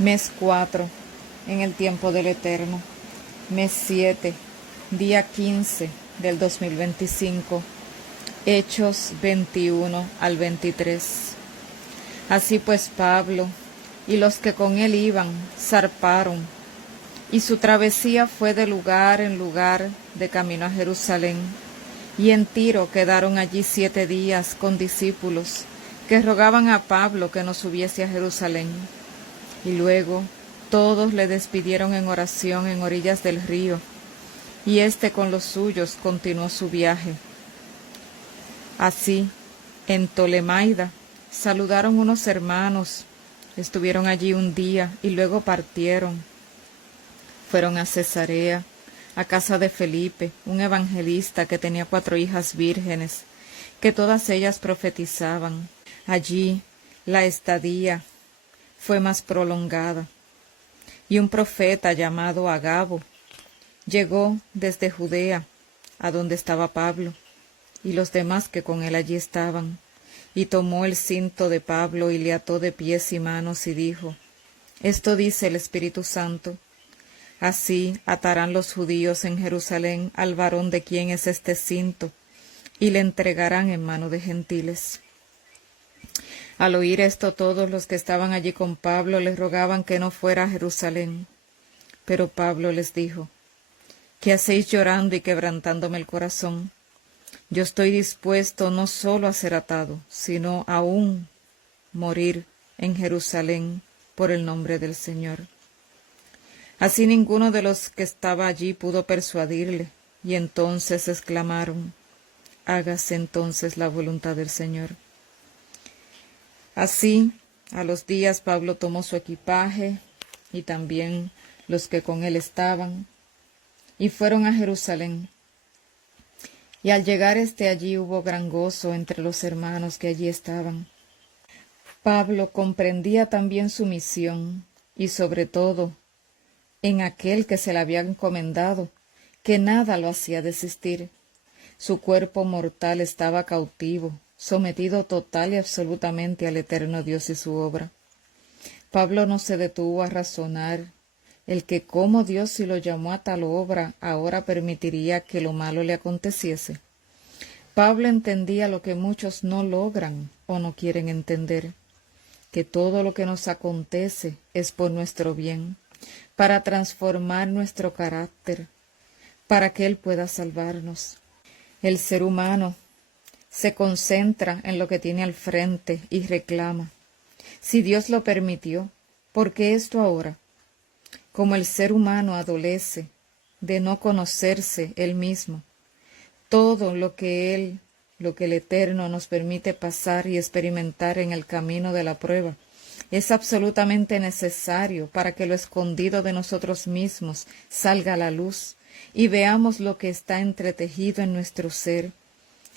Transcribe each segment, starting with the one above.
Mes 4, en el tiempo del Eterno. Mes 7, día 15 del 2025. Hechos 21 al 23. Así pues Pablo y los que con él iban zarparon, y su travesía fue de lugar en lugar de camino a Jerusalén. Y en Tiro quedaron allí 7 días con discípulos que rogaban a Pablo que no subiese a Jerusalén. Y luego todos le despidieron en oración en orillas del río, y éste con los suyos continuó su viaje. Así, en Tolemaida, saludaron unos hermanos, estuvieron allí un día y luego partieron. Fueron a Cesarea, a casa de Felipe, un evangelista que tenía 4 hijas vírgenes, que todas ellas profetizaban. Allí la estadía fue más prolongada, y un profeta llamado Agabo llegó desde Judea, a donde estaba Pablo, y los demás que con él allí estaban, y tomó el cinto de Pablo y le ató de pies y manos, y dijo: Esto dice el Espíritu Santo: Así atarán los judíos en Jerusalén al varón de quien es este cinto, y le entregarán en mano de gentiles. Al oír esto, todos los que estaban allí con Pablo le rogaban que no fuera a Jerusalén. Pero Pablo les dijo: ¿Qué hacéis llorando y quebrantándome el corazón? Yo estoy dispuesto no solo a ser atado, sino aún morir en Jerusalén por el nombre del Señor. Así ninguno de los que estaba allí pudo persuadirle, y entonces exclamaron: Hágase entonces la voluntad del Señor. Así, a los días Pablo tomó su equipaje y también los que con él estaban, y fueron a Jerusalén. Y al llegar allí hubo gran gozo entre los hermanos que allí estaban. Pablo comprendía también su misión, y sobre todo en aquel que se le había encomendado, que nada lo hacía desistir. Su cuerpo mortal estaba cautivo, sometido total y absolutamente al eterno Dios y su obra. Pablo no se detuvo a razonar el que cómo Dios, si lo llamó a tal obra, ahora permitiría que lo malo le aconteciese. Pablo entendía lo que muchos no logran o no quieren entender, que todo lo que nos acontece es por nuestro bien, para transformar nuestro carácter, para que Él pueda salvarnos. El ser humano se concentra en lo que tiene al frente y reclama: si Dios lo permitió, ¿por qué esto ahora? Como el ser humano adolece de no conocerse él mismo, todo lo que el Eterno nos permite pasar y experimentar en el camino de la prueba, es absolutamente necesario para que lo escondido de nosotros mismos salga a la luz y veamos lo que está entretejido en nuestro ser,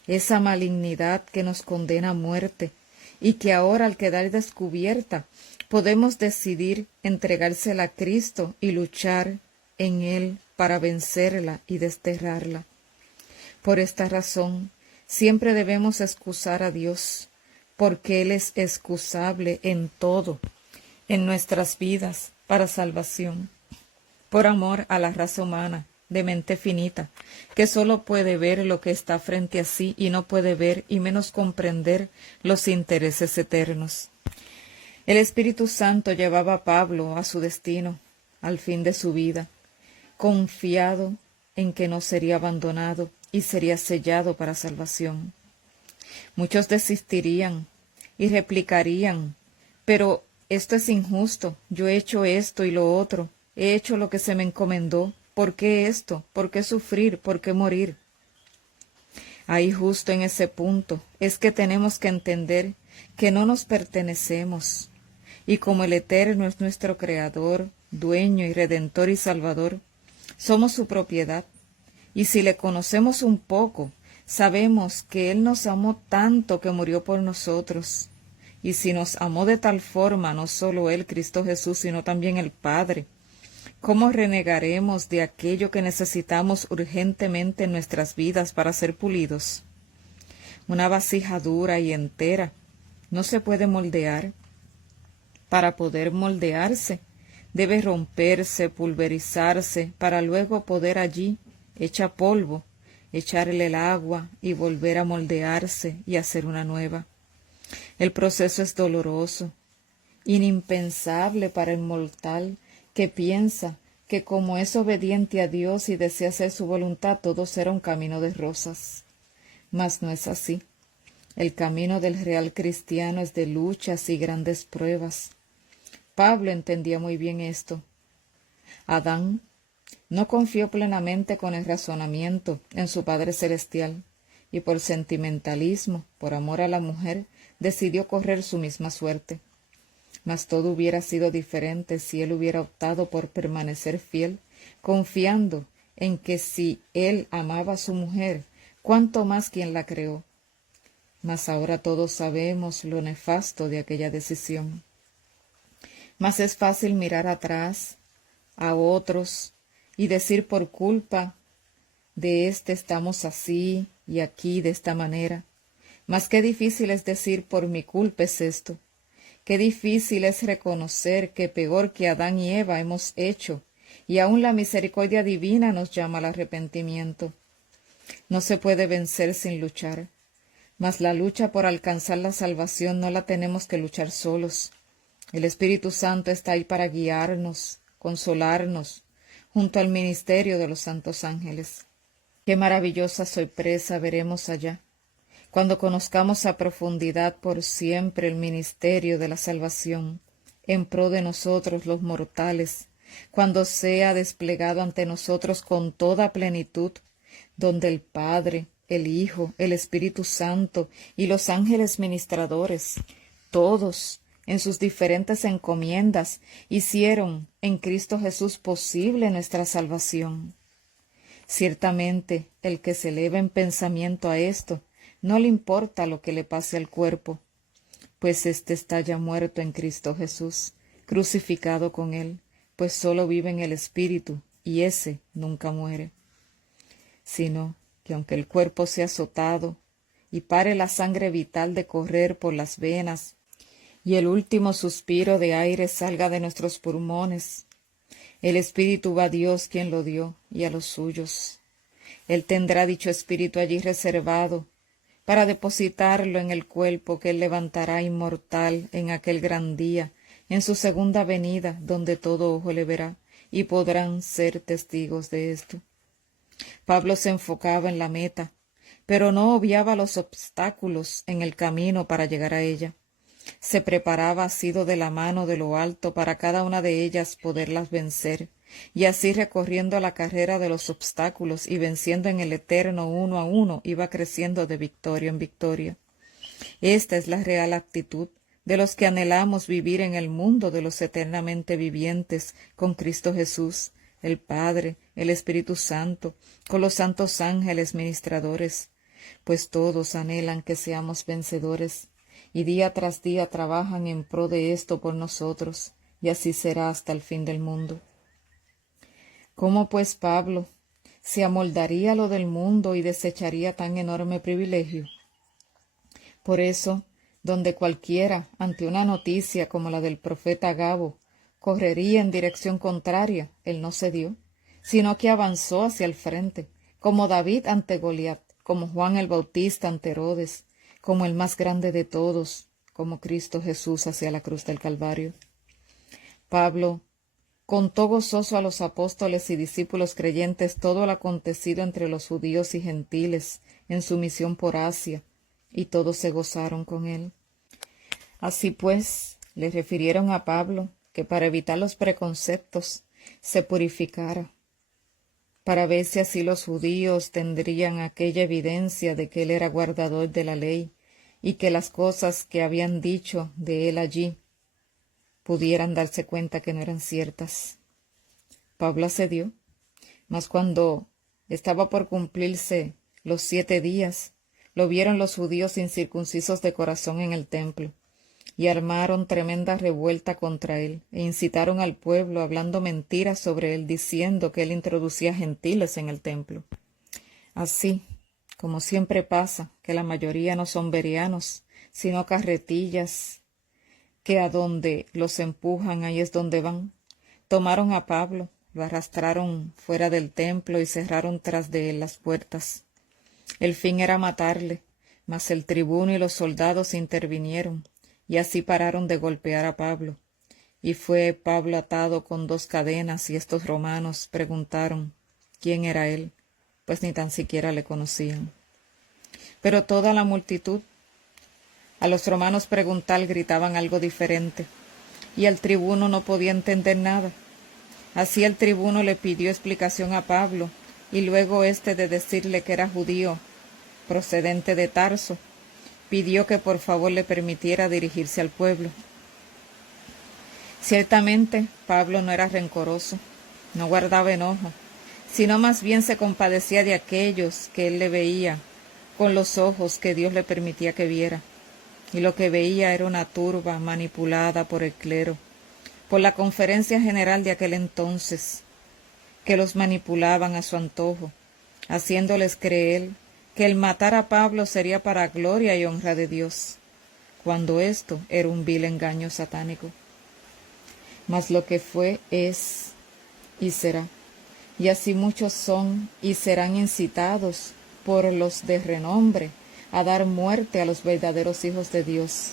esa malignidad que nos condena a muerte, y que ahora, al quedar descubierta, podemos decidir entregársela a Cristo y luchar en Él para vencerla y desterrarla. Por esta razón, siempre debemos excusar a Dios, porque Él es excusable en todo, en nuestras vidas, para salvación, por amor a la raza humana, de mente finita, que sólo puede ver lo que está frente a sí y no puede ver y menos comprender los intereses eternos. El Espíritu Santo llevaba a Pablo a su destino, al fin de su vida, confiado en que no sería abandonado y sería sellado para salvación. Muchos desistirían y replicarían: pero esto es injusto, yo he hecho esto y lo otro, he hecho lo que se me encomendó, ¿por qué esto? ¿Por qué sufrir? ¿Por qué morir? Ahí justo en ese punto es que tenemos que entender que no nos pertenecemos, y como el Eterno es nuestro Creador, Dueño y Redentor y Salvador, somos su propiedad, y si le conocemos un poco, sabemos que Él nos amó tanto que murió por nosotros. Y si nos amó de tal forma, no solo Él, Cristo Jesús, sino también el Padre, ¿cómo renegaremos de aquello que necesitamos urgentemente en nuestras vidas para ser pulidos? Una vasija dura y entera no se puede moldear. Para poder moldearse, debe romperse, pulverizarse, para luego poder allí, hecha polvo, echarle el agua y volver a moldearse y hacer una nueva. El proceso es doloroso, inimpensable para el mortal que piensa que como es obediente a Dios y desea hacer su voluntad, todo será un camino de rosas. Mas no es así. El camino del real cristiano es de luchas y grandes pruebas. Pablo entendía muy bien esto. Adán no confió plenamente con el razonamiento en su Padre Celestial, y por sentimentalismo, por amor a la mujer, decidió correr su misma suerte. Mas todo hubiera sido diferente si él hubiera optado por permanecer fiel, confiando en que si él amaba a su mujer, cuánto más quien la creó. Mas ahora todos sabemos lo nefasto de aquella decisión. Mas es fácil mirar atrás, a otros, y decir por culpa de éste estamos así y aquí de esta manera. Mas qué difícil es decir por mi culpa es esto. Qué difícil es reconocer que peor que Adán y Eva hemos hecho, y aún la misericordia divina nos llama al arrepentimiento. No se puede vencer sin luchar, mas la lucha por alcanzar la salvación no la tenemos que luchar solos. El Espíritu Santo está ahí para guiarnos, consolarnos, junto al ministerio de los santos ángeles. Qué maravillosa sorpresa veremos allá, cuando conozcamos a profundidad por siempre el ministerio de la salvación, en pro de nosotros los mortales, cuando sea desplegado ante nosotros con toda plenitud, donde el Padre, el Hijo, el Espíritu Santo y los ángeles ministradores, todos, en sus diferentes encomiendas, hicieron en Cristo Jesús posible nuestra salvación. Ciertamente, el que se eleva en pensamiento a esto, no le importa lo que le pase al cuerpo, pues éste está ya muerto en Cristo Jesús, crucificado con él, pues sólo vive en el Espíritu, y ese nunca muere. Sino que aunque el cuerpo sea azotado, y pare la sangre vital de correr por las venas, y el último suspiro de aire salga de nuestros pulmones, el Espíritu va a Dios quien lo dio, y a los suyos. Él tendrá dicho Espíritu allí reservado, para depositarlo en el cuerpo que él levantará inmortal en aquel gran día, en su segunda venida, donde todo ojo le verá, y podrán ser testigos de esto. Pablo se enfocaba en la meta, pero no obviaba los obstáculos en el camino para llegar a ella. Se preparaba asido de la mano de lo alto para cada una de ellas poderlas vencer, y así recorriendo la carrera de los obstáculos y venciendo en el eterno uno a uno, iba creciendo de victoria en victoria. Esta es la real actitud de los que anhelamos vivir en el mundo de los eternamente vivientes con Cristo Jesús, el Padre, el Espíritu Santo, con los santos ángeles ministradores, pues todos anhelan que seamos vencedores, y día tras día trabajan en pro de esto por nosotros, y así será hasta el fin del mundo. ¿Cómo pues Pablo se amoldaría a lo del mundo y desecharía tan enorme privilegio? Por eso, donde cualquiera, ante una noticia como la del profeta Agabo, correría en dirección contraria, él no cedió, sino que avanzó hacia el frente, como David ante Goliat, como Juan el Bautista ante Herodes, como el más grande de todos, como Cristo Jesús hacia la cruz del Calvario. Pablo contó gozoso a los apóstoles y discípulos creyentes todo lo acontecido entre los judíos y gentiles en su misión por Asia, y todos se gozaron con él. Así pues, le refirieron a Pablo que para evitar los preconceptos se purificara, para ver si así los judíos tendrían aquella evidencia de que él era guardador de la ley y que las cosas que habían dicho de él allí pudieran darse cuenta que no eran ciertas. Pablo accedió, mas cuando estaba por cumplirse los 7 días, lo vieron los judíos incircuncisos de corazón en el templo, y armaron tremenda revuelta contra él, e incitaron al pueblo hablando mentiras sobre él, diciendo que él introducía gentiles en el templo. Así, como siempre pasa, que la mayoría no son bereanos, sino carretillas, que a donde los empujan ahí es donde van. Tomaron a Pablo, lo arrastraron fuera del templo y cerraron tras de él las puertas. El fin era matarle, mas el tribuno y los soldados intervinieron, y así pararon de golpear a Pablo. Y fue Pablo atado con 2 cadenas, y estos romanos preguntaron quién era él, pues ni tan siquiera le conocían. Pero toda la multitud, a los romanos preguntar, gritaban algo diferente, y el tribuno no podía entender nada. Así el tribuno le pidió explicación a Pablo, y luego de decirle que era judío, procedente de Tarso, pidió que por favor le permitiera dirigirse al pueblo. Ciertamente, Pablo no era rencoroso, no guardaba enojo, sino más bien se compadecía de aquellos que él le veía con los ojos que Dios le permitía que viera. Y lo que veía era una turba manipulada por el clero, por la conferencia general de aquel entonces, que los manipulaban a su antojo, haciéndoles creer que el matar a Pablo sería para gloria y honra de Dios, cuando esto era un vil engaño satánico. Mas lo que fue es y será, y así muchos son y serán incitados por los de renombre a dar muerte a los verdaderos hijos de Dios,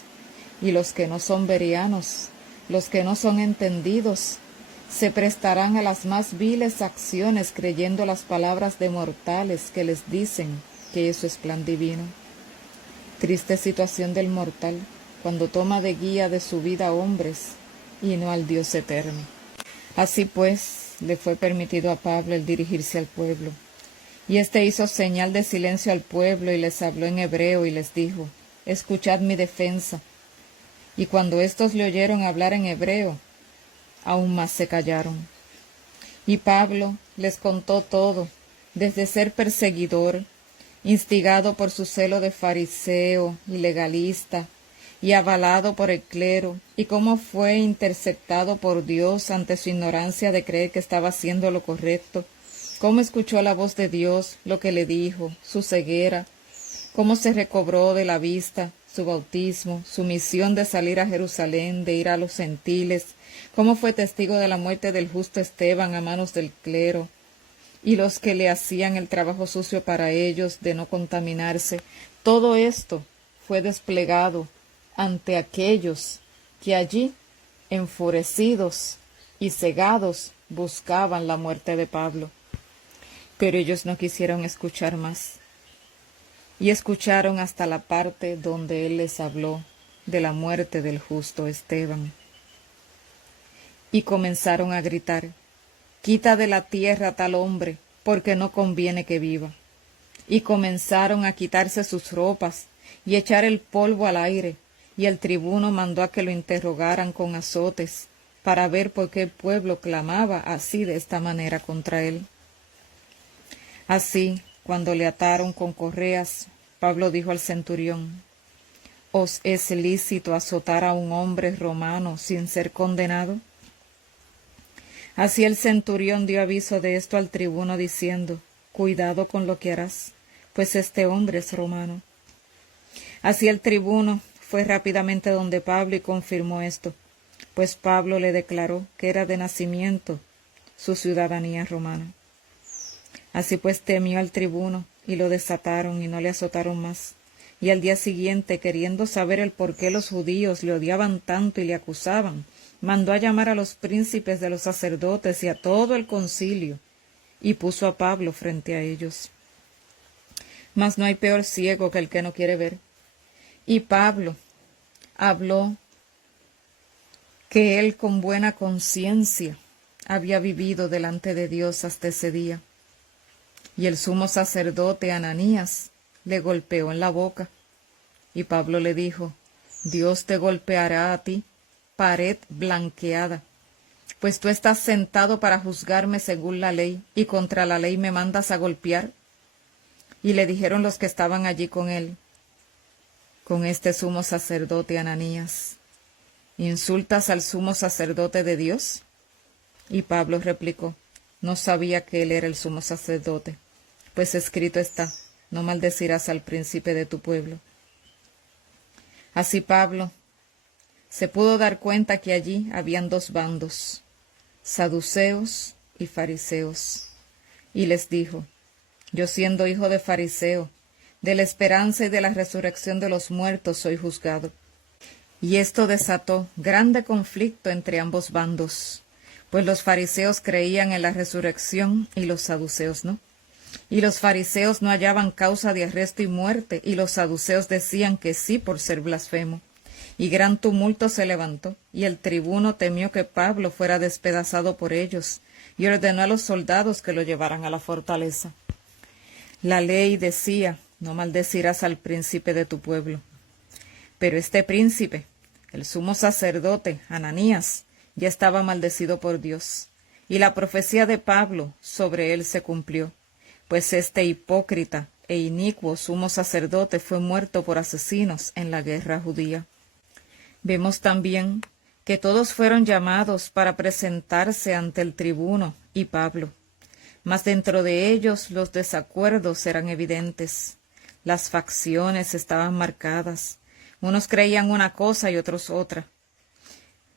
y los que no son verianos, los que no son entendidos, se prestarán a las más viles acciones creyendo las palabras de mortales que les dicen que eso es plan divino. Triste situación del mortal cuando toma de guía de su vida a hombres y no al Dios eterno. Así pues, le fue permitido a Pablo el dirigirse al pueblo. Y éste hizo señal de silencio al pueblo y les habló en hebreo y les dijo, escuchad mi defensa. Y cuando éstos le oyeron hablar en hebreo, aún más se callaron. Y Pablo les contó todo, desde ser perseguidor, instigado por su celo de fariseo y legalista, y avalado por el clero, y cómo fue interceptado por Dios ante su ignorancia de creer que estaba haciendo lo correcto, cómo escuchó la voz de Dios, lo que le dijo, su ceguera, cómo se recobró de la vista, su bautismo, su misión de salir a Jerusalén, de ir a los gentiles, cómo fue testigo de la muerte del justo Esteban a manos del clero, y los que le hacían el trabajo sucio para ellos de no contaminarse. Todo esto fue desplegado ante aquellos que allí, enfurecidos y cegados, buscaban la muerte de Pablo. Pero ellos no quisieron escuchar más, y escucharon hasta la parte donde él les habló de la muerte del justo Esteban. Y comenzaron a gritar, quita de la tierra a tal hombre, porque no conviene que viva. Y comenzaron a quitarse sus ropas y echar el polvo al aire, y el tribuno mandó a que lo interrogaran con azotes, para ver por qué el pueblo clamaba así de esta manera contra él. Así, cuando le ataron con correas, Pablo dijo al centurión, ¿os es lícito azotar a un hombre romano sin ser condenado? Así el centurión dio aviso de esto al tribuno diciendo, cuidado con lo que harás, pues este hombre es romano. Así el tribuno fue rápidamente donde Pablo y confirmó esto, pues Pablo le declaró que era de nacimiento su ciudadanía romana. Así pues temió al tribuno y lo desataron y no le azotaron más. Y al día siguiente, queriendo saber el por qué los judíos le odiaban tanto y le acusaban, mandó a llamar a los príncipes de los sacerdotes y a todo el concilio, y puso a Pablo frente a ellos. Mas no hay peor ciego que el que no quiere ver. Y Pablo habló que él con buena conciencia había vivido delante de Dios hasta ese día. Y el sumo sacerdote Ananías le golpeó en la boca. Y Pablo le dijo, Dios te golpeará a ti, pared blanqueada, pues tú estás sentado para juzgarme según la ley, y contra la ley me mandas a golpear. Y le dijeron los que estaban allí con él, con este sumo sacerdote Ananías, ¿insultas al sumo sacerdote de Dios? Y Pablo replicó, no sabía que él era el sumo sacerdote, pues escrito está, no maldecirás al príncipe de tu pueblo. Así Pablo se pudo dar cuenta que allí habían dos bandos, saduceos y fariseos. Y les dijo: yo, siendo hijo de fariseo, de la esperanza y de la resurrección de los muertos soy juzgado. Y esto desató grande conflicto entre ambos bandos, pues los fariseos creían en la resurrección y los saduceos no. Y los fariseos no hallaban causa de arresto y muerte, y los saduceos decían que sí por ser blasfemo. Y gran tumulto se levantó, y el tribuno temió que Pablo fuera despedazado por ellos, y ordenó a los soldados que lo llevaran a la fortaleza. La ley decía: no maldecirás al príncipe de tu pueblo. Pero este príncipe, el sumo sacerdote Ananías, ya estaba maldecido por Dios, y la profecía de Pablo sobre él se cumplió, pues este hipócrita e inicuo sumo sacerdote fue muerto por asesinos en la guerra judía. Vemos también que todos fueron llamados para presentarse ante el tribuno y Pablo, mas dentro de ellos los desacuerdos eran evidentes, las facciones estaban marcadas, unos creían una cosa y otros otra,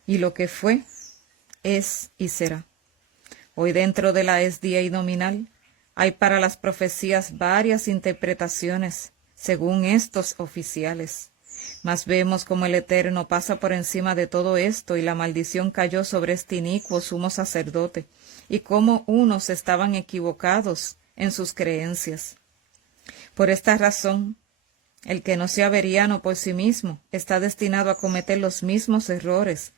y lo que fue, es y será. Hoy dentro de la esdía y nominal hay para las profecías varias interpretaciones según estos oficiales. Mas vemos como el Eterno pasa por encima de todo esto y la maldición cayó sobre este inicuo sumo sacerdote, y cómo unos estaban equivocados en sus creencias. Por esta razón, el que no sea veriano por sí mismo está destinado a cometer los mismos errores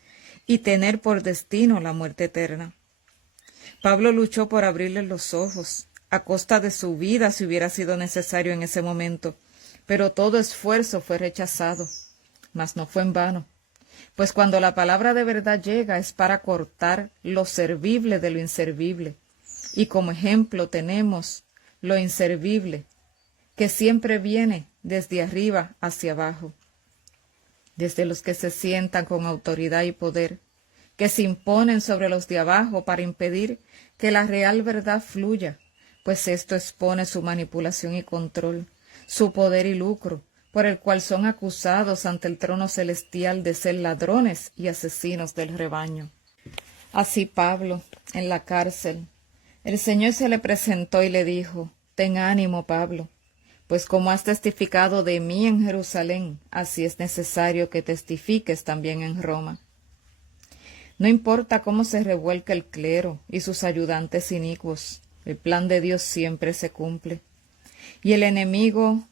y tener por destino la muerte eterna. Pablo luchó por abrirle los ojos, a costa de su vida si hubiera sido necesario en ese momento, pero todo esfuerzo fue rechazado, mas no fue en vano, pues cuando la palabra de verdad llega es para cortar lo servible de lo inservible, y como ejemplo tenemos lo inservible, que siempre viene desde arriba hacia abajo, desde los que se sientan con autoridad y poder, que se imponen sobre los de abajo para impedir que la real verdad fluya, pues esto expone su manipulación y control, su poder y lucro, por el cual son acusados ante el trono celestial de ser ladrones y asesinos del rebaño. Así Pablo, en la cárcel, el Señor se le presentó y le dijo: ten ánimo, Pablo, pues como has testificado de mí en Jerusalén, así es necesario que testifiques también en Roma. No importa cómo se revuelca el clero y sus ayudantes inicuos, el plan de Dios siempre se cumple. Y el enemigo,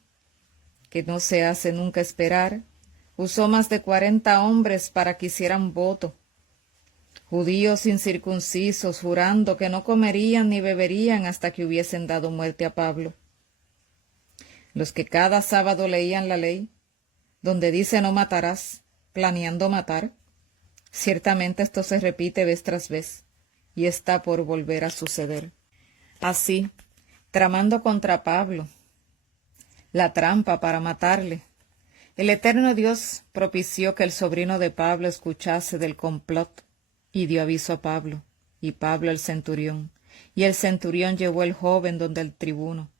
que no se hace nunca esperar, usó más de 40 hombres para que hicieran voto, judíos incircuncisos, jurando que no comerían ni beberían hasta que hubiesen dado muerte a Pablo. Los que cada sábado leían la ley, donde dice no matarás, planeando matar, ciertamente esto se repite vez tras vez, y está por volver a suceder. Así, tramando contra Pablo la trampa para matarle, el eterno Dios propició que el sobrino de Pablo escuchase del complot y dio aviso a Pablo, y Pablo al centurión, y el centurión llevó el joven donde el tribuno,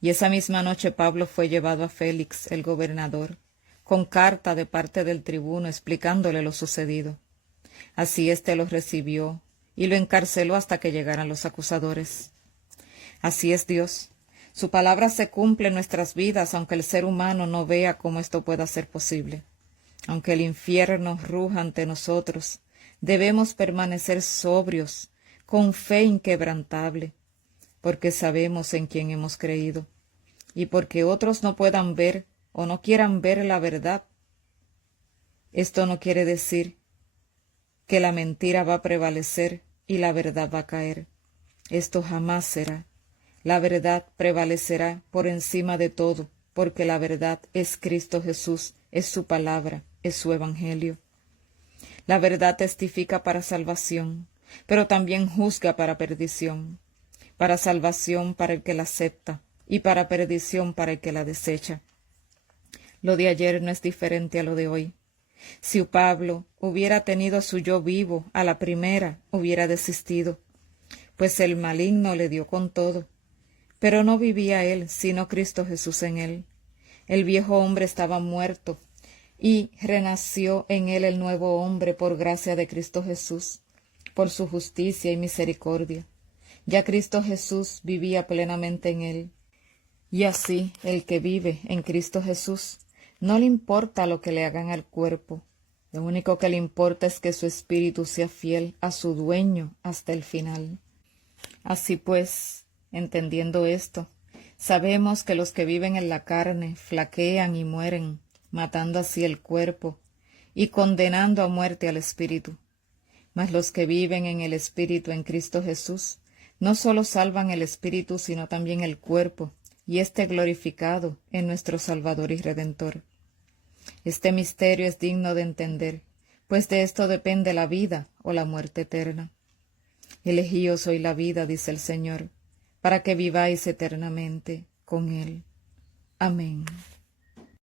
y esa misma noche Pablo fue llevado a Félix, el gobernador, con carta de parte del tribuno explicándole lo sucedido. Así éste lo recibió y lo encarceló hasta que llegaran los acusadores. Así es Dios. Su palabra se cumple en nuestras vidas, aunque el ser humano no vea cómo esto pueda ser posible. Aunque el infierno ruja ante nosotros, debemos permanecer sobrios, con fe inquebrantable, porque sabemos en quién hemos creído, y porque otros no puedan ver o no quieran ver la verdad. Esto no quiere decir que la mentira va a prevalecer y la verdad va a caer. Esto jamás será. La verdad prevalecerá por encima de todo, porque la verdad es Cristo Jesús, es su palabra, es su evangelio. La verdad testifica para salvación, pero también juzga para perdición. Para salvación para el que la acepta y para perdición para el que la desecha. Lo de ayer no es diferente a lo de hoy. Si Pablo hubiera tenido su yo vivo, a la primera hubiera desistido, pues el maligno le dio con todo. Pero no vivía él, sino Cristo Jesús en él. El viejo hombre estaba muerto, y renació en él el nuevo hombre por gracia de Cristo Jesús, por su justicia y misericordia. Ya Cristo Jesús vivía plenamente en él. Y así el que vive en Cristo Jesús no le importa lo que le hagan al cuerpo. Lo único que le importa es que su espíritu sea fiel a su dueño hasta el final. Así pues, entendiendo esto, sabemos que los que viven en la carne flaquean y mueren, matando así el cuerpo y condenando a muerte al espíritu. Mas los que viven en el espíritu en Cristo Jesús no solo salvan el espíritu, sino también el cuerpo, y éste glorificado en nuestro Salvador y Redentor. Este misterio es digno de entender, pues de esto depende la vida o la muerte eterna. Elegidos soy la vida, dice el Señor, para que viváis eternamente con Él. Amén.